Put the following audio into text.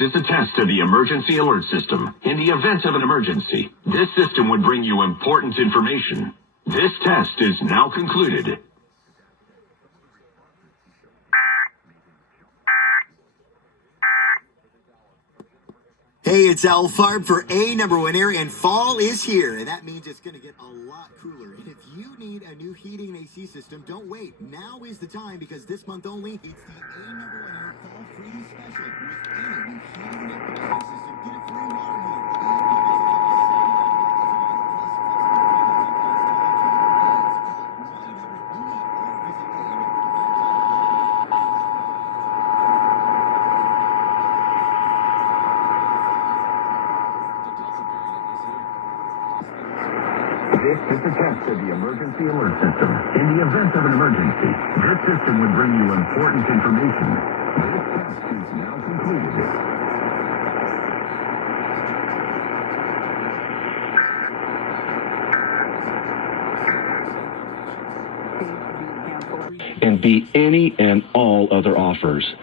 is a test of the emergency alert system. In the event of an emergency, this system would bring you important information. This test is now concluded. Hey, it's Al Farb for A #1 Air, and fall is here, and that means it's going to get a lot cooler. And if you need a new heating and AC system, don't wait. Now is the time, because this month only, it's the A #1 Air Fall Freeze Special. With any new heating and air conditioning system, get a free water heater. This is a test of the emergency alert system. In the event of an emergency, this system would bring you important information. This test is now concluded. And beat any and all other offers.